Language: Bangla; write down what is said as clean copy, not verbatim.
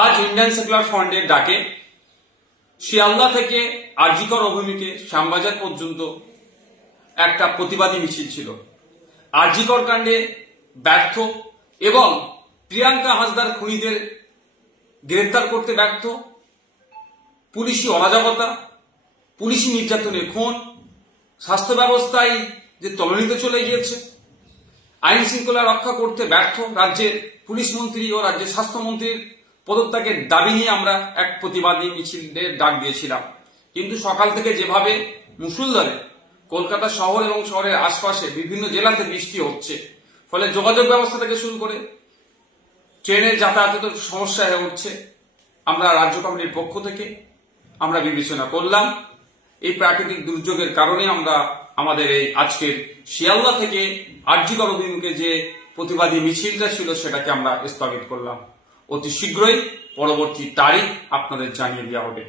আজ ইন্ডিয়ান সেকুলার ফ্রন্টের ডাকে শিয়ালদা থেকে আরজিকর অভিমুখে শ্যামবাজার পর্যন্ত একটা প্রতিবাদী মিছিল ছিল। আরজিকর কাণ্ডে ব্যর্থ এবং প্রিয়াঙ্কা হাসদার খুনিদের গ্রেফতার করতে ব্যর্থ, পুলিশি অরাজকতা, পুলিশি নির্যাতনের খুন, স্বাস্থ্য ব্যবস্থায় যে তলানিতে চলে গিয়েছে, আইন শৃঙ্খলা রক্ষা করতে ব্যর্থ রাজ্যের পুলিশ মন্ত্রী ও রাজ্যের স্বাস্থ্যমন্ত্রীর পদত্যাগের দাবি নিয়ে আমরা এক প্রতিবাদী মিছিলের ডাক দিয়েছিলাম। কিন্তু সকাল থেকে যেভাবে মুষলধারে কলকাতা শহর এবং শহরের আশপাশে বিভিন্ন জেলাতে বৃষ্টি হচ্ছে, ফলে যোগাযোগ ব্যবস্থা থেকে শুরু করে ট্রেনের যাতায়াতের সমস্যা হয়ে উঠছে, আমরা রাজ্য কমিটির পক্ষ থেকে আমরা বিবেচনা করলাম এই প্রাকৃতিক দুর্যোগের কারণে আমরা আমাদের এই আজকের শিয়ালদা থেকে আরজিকর অভিমুখে যে প্রতিবাদী মিছিলটা ছিল সেটাকে আমরা স্থগিত করলাম। অতি শীঘ্রই পরবর্তী তারিখ আপনাদের জানিয়ে দেওয়া হবে।